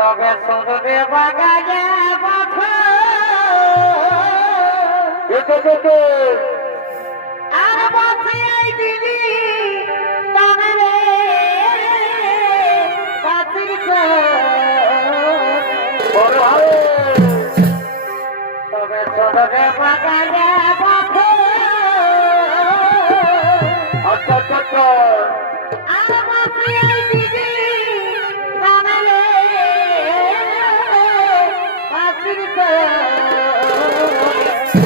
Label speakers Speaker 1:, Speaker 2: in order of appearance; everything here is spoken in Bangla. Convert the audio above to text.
Speaker 1: তবে শুনবে বাগানে আর বাঁচিয়ে দিলি তবে
Speaker 2: বড়
Speaker 1: তবে শুনবে বাগানে